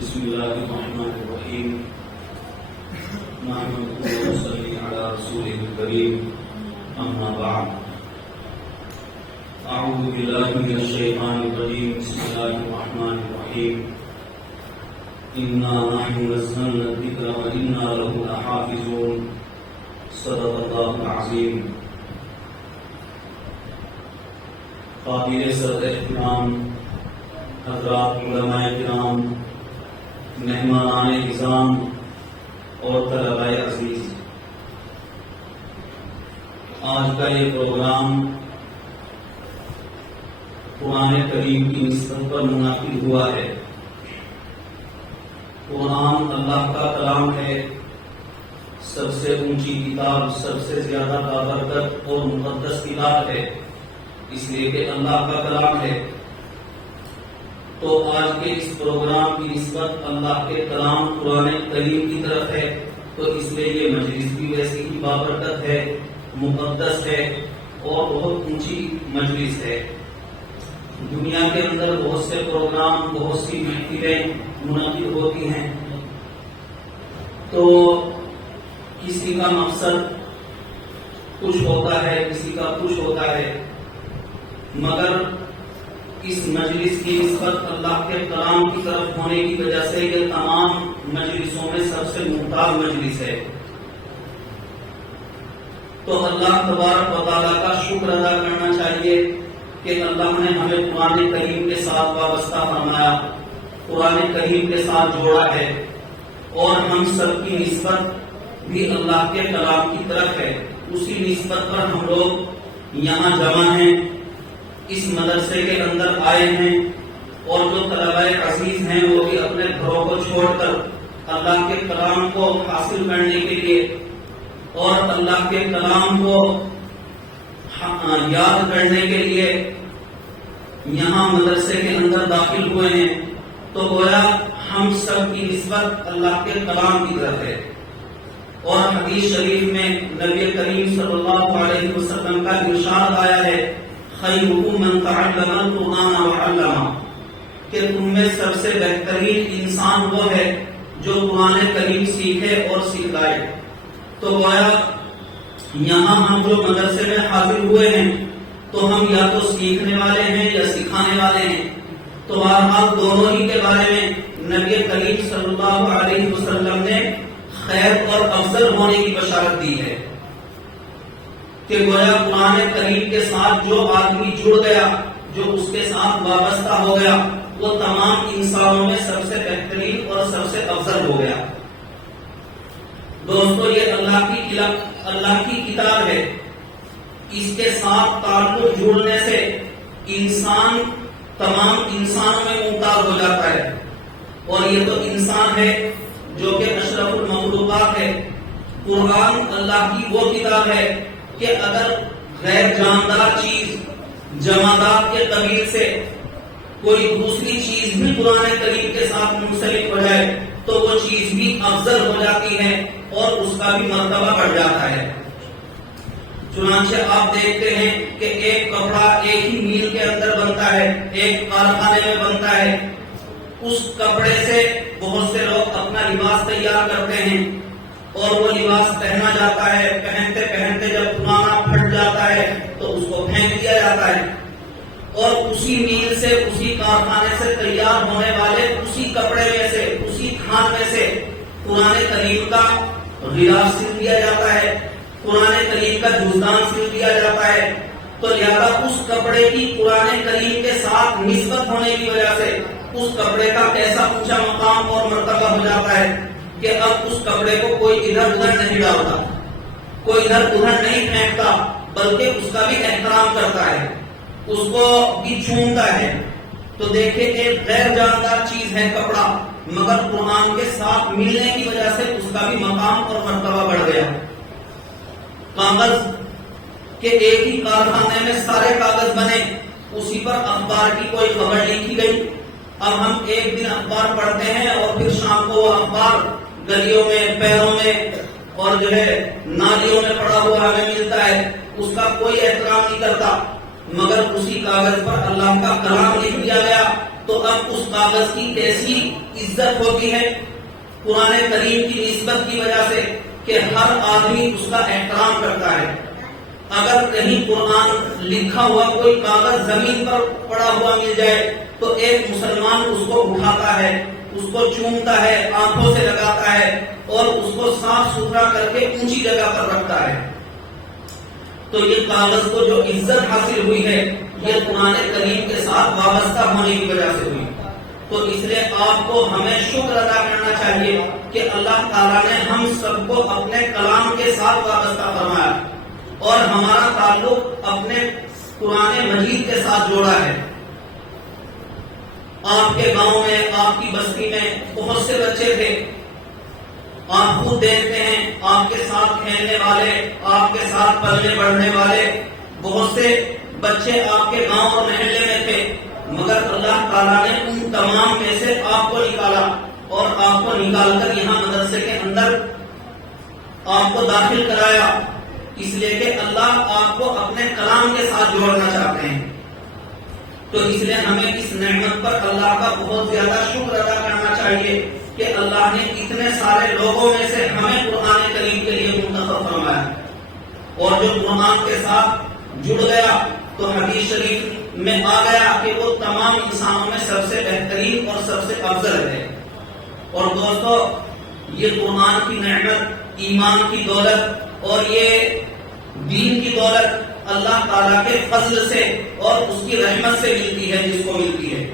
بسم الله الرحمن الرحيم نحمده ونصلي على رسوله الكريم أما بعد أعوذ بالله من الشيطان الرجيم بسم الله الرحمن الرحيم إنا نحن نزلنا الذكر وإنا له لحافظون صدق الله العظيم قابل صدر احترام حضرات علماء کرام، مہمانان اعظام اور طلباء عزیز، آج کا یہ پروگرام قرآن کریم کی نسبت پر منعقد ہوا ہے۔ قرآن اللہ کا کلام ہے، سب سے اونچی کتاب، سب سے زیادہ بابرکت اور مقدس کتاب ہے، اس لیے کہ اللہ کا کلام ہے۔ تو آج کے اس پروگرام کی نسبت اللہ کے کلام قرآن کریم کی طرف ہے، تو اس لیے یہ مجلس بھی ویسی ہی بابرکت ہے، مقدس ہے اور بہت اونچی مجلس ہے۔ دنیا کے اندر بہت سے پروگرام، بہت سی محفلیں منعقد ہوتی ہیں، تو کسی کا مقصد کچھ ہوتا ہے، کسی کا کچھ ہوتا ہے، مگر اس مجلس کی نسبت اللہ کے کلام کی طرف ہونے کی وجہ سے یہ تمام مجلسوں میں سب سے ممتاز مجلس ہے۔ تو اللہ تبارک و تعالیٰ کا شکر ادا کرنا چاہیے کہ اللہ نے ہمیں قرآن کریم کے ساتھ وابستہ فرمایا، قرآن کریم کے ساتھ جوڑا ہے، اور ہم سب کی نسبت بھی اللہ کے کلام کی طرف ہے۔ اسی نسبت پر ہم لوگ یہاں جمع ہیں، اس مدرسے کے اندر آئے ہیں، اور جو طلباء عزیز ہیں وہ بھی اپنے گھروں کو چھوڑ کر اللہ کے کلام کو حاصل کرنے کے لیے اور اللہ کے کلام کو یاد کرنے کے لیے یہاں مدرسے کے اندر داخل ہوئے ہیں۔ تو گویا ہم سب کی نسبت اللہ کے کلام کی طرف ہے، اور حدیث شریف میں نبی کریم صلی اللہ علیہ وسلم کا ارشاد آیا ہے، خیرکم من تعلم القرآن وعلمہ، کہ تم میں سب سے بہترین انسان وہ ہے جو قرآن کریم سیکھے اور سکھائے۔ تو گویا یہاں ہم جو مدرسے میں حاضر ہوئے ہیں تو ہم یا تو سیکھنے والے ہیں یا سکھانے والے ہیں۔ تو بہرحال دونوں ہی کے بارے میں نبی کریم صلی اللہ علیہ وسلم نے خیر اور افضل ہونے کی بشارت دی ہے، کہ گویا قرآن کریم کے ساتھ جو آدمی جڑ گیا، جو اس کے ساتھ وابستہ ہو گیا، وہ تمام انسانوں میں سب سے بہترین اور سب سے افضل ہو گیا۔ دوستو، یہ اللہ کی کتاب ہے، اس کے ساتھ تعلق جوڑنے سے انسان تمام انسانوں میں ممتاز ہو جاتا ہے، اور یہ تو انسان ہے جو کہ اشرف المخلوقات ہے۔ قرآن اللہ کی وہ کتاب ہے کہ اگر غیر جاندار چیز، جمادات کے قبیل سے کوئی دوسری چیز بھی قرآن کریم کے ساتھ منسلک ہو جائے تو وہ چیز بھی افضل ہو جاتی ہے اور اس کا بھی مرتبہ بڑھ جاتا ہے۔ چنانچہ آپ دیکھتے ہیں کہ ایک کپڑا ایک ہی میل کے اندر بنتا ہے، ایک کارخانے میں بنتا ہے، اس کپڑے سے بہت سے لوگ اپنا لباس تیار کرتے ہیں، اور وہ لباس پہنا جاتا ہے، پہنتے پہنتے جب پرانا پھٹ جاتا ہے تو اس کو پھینک دیا جاتا ہے، اور اسی میل سے، اسی کارخانے سے تیار ہونے والے اسی کپڑے میں سے، اسی تھان میں سے قرآن کریم کا غلاف سل دیا جاتا ہے، قرآن کریم کا جزدان سل دیا جاتا ہے۔ تو لہذا اس کپڑے کی قرآن کریم کے ساتھ نسبت ہونے کی وجہ سے اس کپڑے کا ایسا اونچا مقام اور مرتبہ ہو جاتا ہے کہ اب اس کپڑے کو کوئی ادھر ادھر نہیں ڈالتا، کوئی ادھر ادھر نہیں پھینکتا، بلکہ اس کا بھی احترام کرتا ہے، اس کو بھی چومتا ہے۔ تو دیکھیں، ایک غیر جاندار چیز ہے کپڑا، مگر قرآن کے ساتھ ملنے کی وجہ سے اس کا بھی مقام اور مرتبہ بڑھ گیا۔ کاغذ کے ایک ہی کارخانے میں سارے کاغذ بنے، اسی پر اخبار کی کوئی خبر لکھی گئی۔ اب ہم ایک دن اخبار پڑھتے ہیں اور پھر شام کو وہ اخبار گلیوں میں، پیروں میں اور جو ہے نالیوں میں پڑا ہوا ہمیں ملتا ہے، اس کا کوئی احترام نہیں کرتا، مگر اسی کاغذ پر اللہ کا کلام لکھ دیا گیا تو اب اس کاغذ کی کیسی عزت ہوتی ہے قرآن کریم کی نسبت کی وجہ سے کہ ہر آدمی اس کا احترام کرتا ہے. اگر کہیں قرآن لکھا ہوا کوئی کاغذ زمین پر پڑا ہوا مل جائے تو ایک مسلمان اس کو اٹھاتا ہے, اس کو چومتا ہے, آنکھوں سے لگاتا ہے اور اس کو صاف ستھرا کر کے اونچی جگہ پر رکھتا ہے. تو یہ کاغذ کو جو عزت حاصل ہوئی ہے یہ قرآن کریم کے ساتھ وابستہ ہونے کی وجہ سے ہوئی. تو اس لیے آپ کو ہمیں شکر ادا کرنا چاہیے کہ اللہ تعالیٰ نے ہم سب کو اپنے کلام کے ساتھ وابستہ فرمایا اور ہمارا تعلق اپنے قرآن مجید کے ساتھ جوڑا ہے. آپ کے گاؤں میں, آپ کی بستی میں بہت سے بچے تھے, آپ خود دیکھتے ہیں آپ کے ساتھ کھیلنے والے, آپ کے ساتھ پلنے بڑھنے والے بہت سے بچے آپ کے گاؤں اور محلے میں تھے, مگر اللہ تعالیٰ نے ان تمام میں سے آپ کو نکالا اور آپ کو نکال کر یہاں مدرسے کے اندر آپ کو داخل کرایا, اس لیے کہ اللہ آپ کو اپنے کلام کے ساتھ جوڑنا چاہتے ہیں. تو اس لیے ہمیں اس نعمت پر اللہ کا بہت زیادہ شکر ادا کرنا چاہیے کہ اللہ نے اتنے سارے لوگوں میں سے ہمیں قرآن کریم کے لیے منتخب فرمایا, اور جو قرآن کے ساتھ جڑ گیا تو حدیث شریف میں آ گیا کہ وہ تمام انسانوں میں سب سے بہترین اور سب سے افضل ہے. اور دوستو, یہ قرآن کی نعمت, ایمان کی دولت اور یہ دین کی دولت اللہ تعالیٰ کے فضل سے اور اس کی رحمت سے ملتی ہے جس کو ملتی ہے.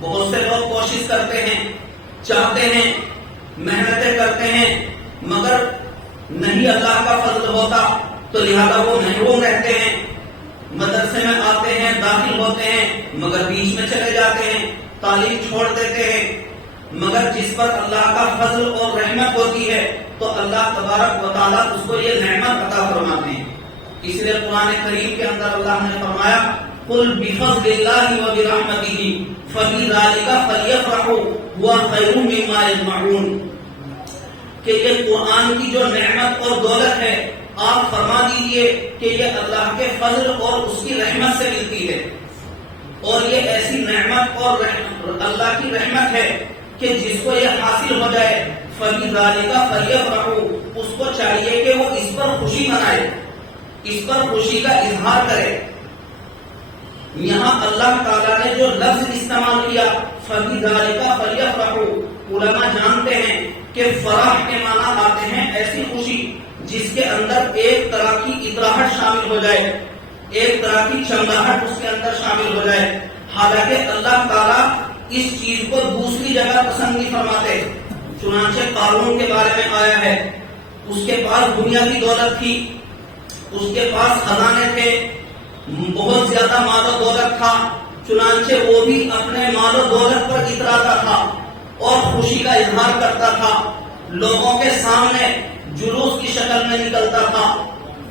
بہت سے لوگ کوشش کرتے ہیں, چاہتے ہیں, محنتیں کرتے ہیں, مگر نہیں اللہ کا فضل ہوتا تو لہذا وہ محروم رہتے ہیں. مدرسے میں آتے ہیں, داخل ہوتے ہیں, مگر بیچ میں چلے جاتے ہیں, تعلیم چھوڑ دیتے ہیں. مگر جس پر اللہ کا فضل اور رحمت ہوتی ہے تو اللہ تبارک و تعالیٰ اس کو یہ نعمت عطا فرماتے ہیں. اس لیے قرآن کریم کے اندر اللہ نے فرمایا قل بفضل اللہ وبرحمتہ فبذلک فلیفرحوا هو خیر مما یجمعون, کہ یہ قرآن کی جو نعمت اور دولت ہے آپ فرما دیجئے کہ یہ اللہ کے فضل اور اس کی رحمت سے ملتی ہے, اور یہ ایسی نعمت اور اللہ کی رحمت ہے کہ جس کو یہ حاصل ہو جائے فبذلک فلیفرحوا, اس کو چاہیے کہ وہ اس پر خوشی منائے, اس پر خوشی کا اظہار کرے. یہاں اللہ تعالیٰ نے جو لفظ استعمال کیا فبذلک فلیفرحوا, علماء جانتے ہیں کہ فرح کے معنی آتے ہیں ایسی خوشی جس کے اندر ایک طرح کی اطراحٹ شامل ہو جائے, ایک طرح کی چنگاہٹ اس کے اندر شامل ہو جائے. حالانکہ اللہ تعالیٰ اس چیز کو دوسری جگہ پسند نہیں فرماتے. چنانچہ قارون کے بارے میں آیا ہے, اس کے پاس دنیا کی دولت تھی, اس کے پاس خزانے تھے, بہت زیادہ مال و دولت تھا, چنانچہ وہ بھی اپنے مال و دولت پر اتراتا تھا اور خوشی کا اظہار کرتا تھا, لوگوں کے سامنے جلوس کی شکل میں نکلتا تھا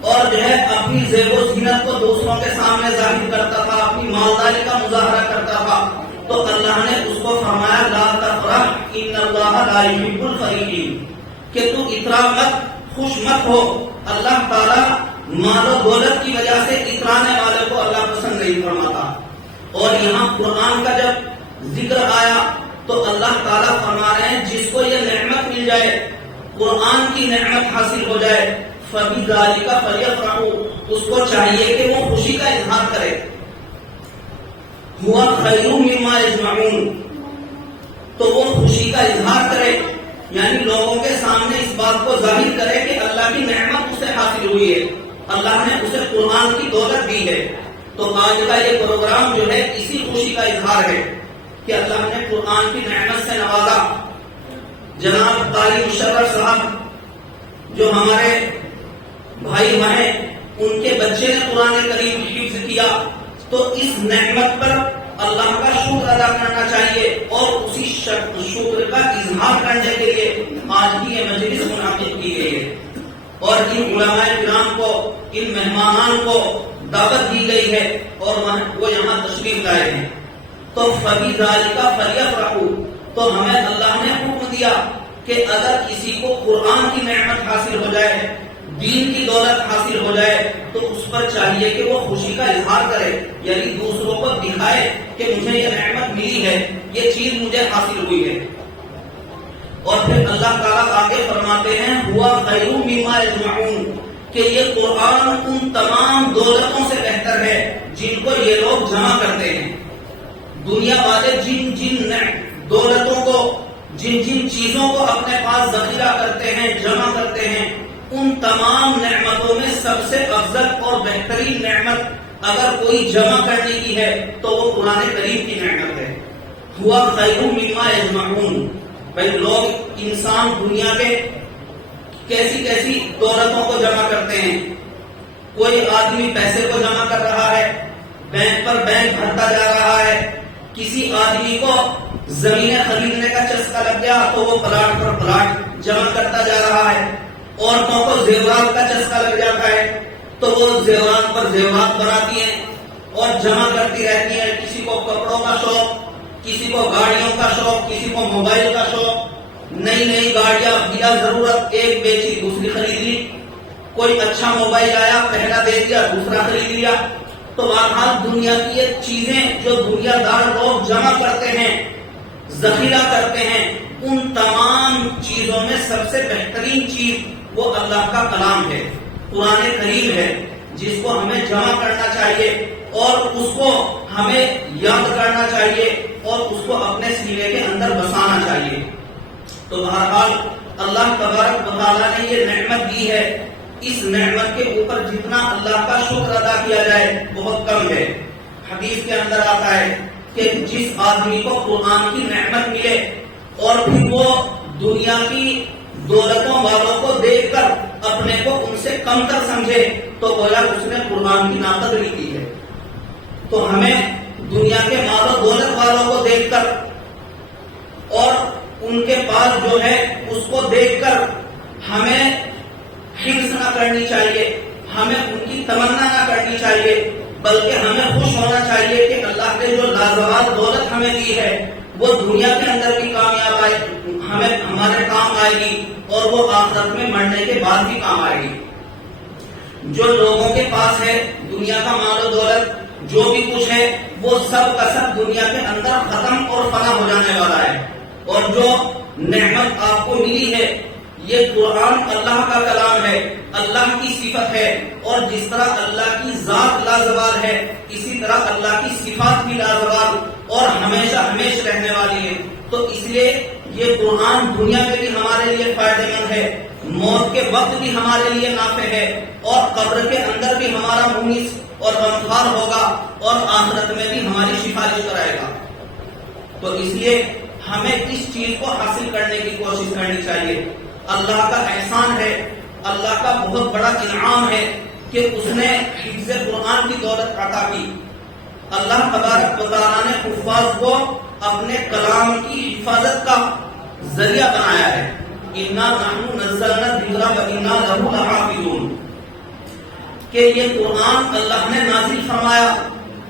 اور جو ہے اپنی زیب و زینت کو دوسروں کے سامنے ظاہر کرتا تھا, اپنی مالداری کا مظاہرہ کرتا تھا. تو اللہ نے اس کو فرمایا لا تفرح ان اللہ لا يحب الفرحین, کہ تو اترا مت, خوش مت ہو. اللہ تعالیٰ مال و دولت کی وجہ سے اترانے والے کو اللہ پسند نہیں فرماتا. اور یہاں قرآن کا جب ذکر آیا تو اللہ تعالیٰ فرما رہے ہیں جس کو یہ نعمت مل جائے, قرآن کی نعمت حاصل ہو جائے, فبذلک فلیفرحوا, اس کو چاہیے کہ وہ خوشی کا اظہار کرے. هو خیر مما یجمعون, تو وہ خوشی کا اظہار کرے, یعنی لوگوں کے سامنے اس بات کو ظاہر کرے کہ اللہ کی نعمت اسے حاصل ہوئی ہے, اللہ نے اسے قرآن کی دولت دی ہے. تو آج کا یہ پروگرام جو ہے اسی خوشی کا اظہار ہے کہ اللہ نے قرآن کی نعمت سے نوازا. جناب قاری مشرف صاحب جو ہمارے بھائی ہیں, ان کے بچے نے قرآن کریم حفظ کیا, تو اس نعمت پر اللہ کا شکر ادا کرنا چاہیے اور اسی شکر کا اظہار کرنے کے لیے آج کی یہ مجلس منعقد کی گئی ہے. اور ان علماء کرام کو, ان مہمانان کو دعوت دی گئی ہے اور وہ یہاں تشریف لائے ہیں. تو فبذلک فلیفرحوا, تو ہمیں اللہ نے حکم دیا کہ اگر کسی کو قرآن کی نعمت حاصل ہو جائے, دین کی دولت حاصل ہو جائے تو اس پر چاہیے کہ وہ خوشی کا اظہار کرے، یعنی دوسروں کو دکھائے کہ مجھے یہ نعمت ملی ہے، یہ چیز مجھے حاصل ہوئی ہے۔ اور پھر اللہ تعالیٰ آگے فرماتے ہیں ہوا خیر مما یجمعون، کہ یہ قرآن ان تمام دولتوں سے بہتر ہے جن کو یہ لوگ جمع کرتے ہیں۔ دنیا والے جن جن دولتوں کو، جن جن چیزوں کو اپنے پاس ذخیرہ کرتے ہیں، جمع کرتے ہیں، ان تمام نعمتوں میں سب سے افضل اور بہترین نعمت اگر کوئی جمع کرنے کی ہے تو وہ قرآن کریم کی نعمت ہے۔ ہوا خیر مما یجمعون، بھائی لوگ، انسان دنیا کے کیسی کیسی دولتوں کو جمع کرتے ہیں۔ کوئی آدمی پیسے کو جمع کر رہا ہے، بینک پر بینک بھرتا جا رہا ہے، کسی آدمی کو زمینیں خریدنے کا چسکا لگ گیا تو وہ پلاٹ پر پلاٹ جمع کرتا جا رہا ہے، عورتوں کو زیورات کا چسکا لگ جاتا ہے تو وہ زیورات پر زیورات بناتی ہیں اور جمع کرتی رہتی ہیں، کسی کو کپڑوں کا شوق، کسی کو گاڑیوں کا شوق، کسی کو موبائل کا شوق، نئی نئی گاڑیاں بلا ضرورت ایک بیچی دوسری خرید لی، کوئی اچھا موبائل آیا پہلا دے دیا دوسرا خرید لیا۔ تو بہرحال دنیا کی یہ چیزیں جو دنیا دار لوگ جمع کرتے ہیں، ذخیرہ کرتے ہیں، ان تمام چیزوں میں سب سے بہترین چیز وہ اللہ کا کلام ہے، قرآن کریم ہے، جس کو ہمیں جمع کرنا چاہیے اور اس کو ہمیں یاد کرنا چاہیے اور اس کو اپنے سینے کے اندر بسانا چاہیے۔ تو بہرحال اللہ تبارک و تعالیٰ نے یہ نعمت دی ہے، اس نعمت کے اوپر جتنا اللہ کا شکر ادا کیا جائے بہت کم ہے۔ حدیث کے اندر آتا ہے کہ جس آدمی کو قرآن کی نعمت ملے اور پھر وہ دنیا کی دولتوں والوں کو دیکھ کر اپنے کو ان سے کم تر سمجھے تو گویا اس نے قرآن کی ناقدری کی ہے۔ تو ہمیں دنیا کے مال و دولت والوں کو دیکھ کر اور ان کے پاس جو ہے اس کو دیکھ کر ہمیں حرص نہ کرنی چاہیے، ہمیں ان کی تمنا نہ کرنی چاہیے، بلکہ ہمیں خوش ہونا چاہیے کہ اللہ نے جو لازوال دولت ہمیں دی ہے وہ دنیا کے اندر بھی کامیاب آئے، ہمیں ہمارے کام آئے گی اور وہ آخرت میں مرنے کے بعد بھی کام آئے گی۔ جو لوگوں کے پاس ہے دنیا کا مال و دولت جو بھی کچھ ہے وہ سب کا سب دنیا کے اندر ختم اور فنا ہو جانے والا ہے، اور جو نعمت آپ کو ملی ہے یہ قرآن اللہ کا کلام ہے، اللہ کی صفت ہے، اور جس طرح اللہ کی ذات لازوال ہے اسی طرح اللہ کی صفات بھی لازوال اور ہمیشہ ہمیشہ رہنے والی ہے۔ تو اس لیے یہ قرآن دنیا میں بھی ہمارے لیے فائدہ مند ہے، موت کے وقت بھی ہمارے لیے نافع ہے، اور قبر کے اندر بھی ہمارا مونس اور غمخوار ہوگا اور آخرت میں بھی ہماری سفارش کرائے گا۔ تو اس لیے ہمیں اس چیز کو حاصل کرنے کی کوشش کرنی چاہیے۔ اللہ کا احسان ہے، اللہ کا بہت بڑا انعام ہے کہ اس نے حفظ قرآن کی دولت عطا کی۔ اللہ تبارک و تعالیٰ نے حفاظ کو اپنے کلام کی حفاظت کا ذریعہ بنایا ہے۔ اِنَّا نَحْنُ نَزَّلْنَا الذِّكْرَ وَإِنَّا لَهُ لَحَافِظُونَ، کہ یہ قرآن اللہ نے نازل فرمایا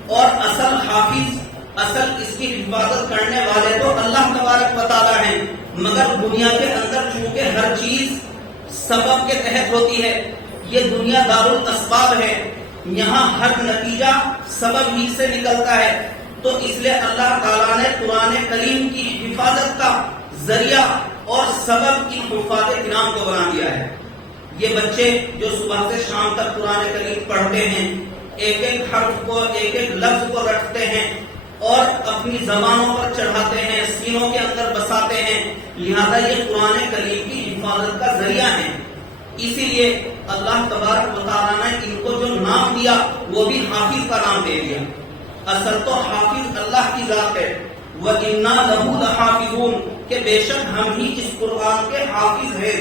اور اصل حافظ، اصل اس کی حفاظت کرنے والے تو اللہ تبارک و تعالیٰ ہیں، مگر دنیا کے اندر چونکہ ہر چیز سبب کے تحت ہوتی ہے، یہ دنیا دار الاسباب ہے، یہاں ہر نتیجہ سبب ہی سے نکلتا ہے، تو اس لیے اللہ تعالیٰ نے قرآن کریم کی حفاظت کا ذریعہ اور سبب کی حفاظ کرام کو بنا دیا ہے۔ یہ بچے جو صبح سے شام تک قرآن کریم پڑھتے ہیں، ایک ایک حرف کو، ایک ایک لفظ کو رٹتے ہیں اور اپنی زبانوں پر چڑھاتے ہیں، سینوں کے اندر بساتے ہیں، لہذا یہ قرآن کریم کی حفاظت کا ذریعہ ہے۔ اسی لیے اللہ تبارک و تعالیٰ نے ان کو جو نام دیا وہ بھی حافظ کا نام دے دیا۔ اصل تو حافظ اللہ کی ذات ہے، وَإِنَّا لَهُ لَحَافِظُونَ، کہ بے شک ہم ہی اس قرآن کے حافظ ہیں،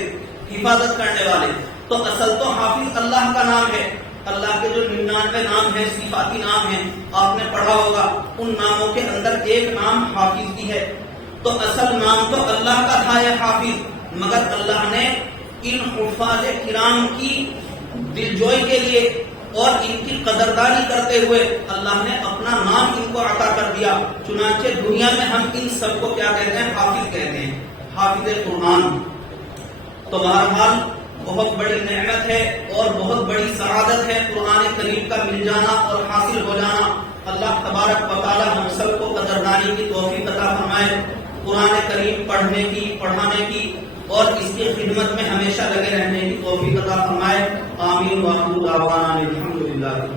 حفاظت کرنے والے۔ تو اصل تو حافظ اللہ کا نام ہے۔ اللہ کے جو 99 نام ہیں، صفاتی نام ہیں، آپ نے پڑھا ہوگا، ان ناموں کے اندر ایک نام حافظ بھی ہے۔ تو اصل نام تو اللہ کا تھا یہ حافظ، مگر اللہ نے ان حفاظ کرام کی دلجوئی کے لیے اور ان کی قدردانی کرتے ہوئے اللہ نے اپنا نام ان کو عطا کر دیا۔ چنانچہ دنیا میں ہم ان سب کو کیا کہتے ہیں؟ حافظ کہتے ہیں، حافظ قرآن۔ تو بہرحال بہت بڑی نعمت ہے اور بہت بڑی سعادت ہے قرآن کریم کا مل جانا اور حاصل ہو جانا۔ اللہ تبارک و تعالی ہم سب کو قدردانی کی توفیق عطا فرمائے، قرآن کریم پڑھنے کی، پڑھانے کی اور اس کی خدمت میں ہمیشہ لگے رہنے کی توفیق عطا فرمائے۔ آمین۔ وآخر دعوانا الحمدللہ۔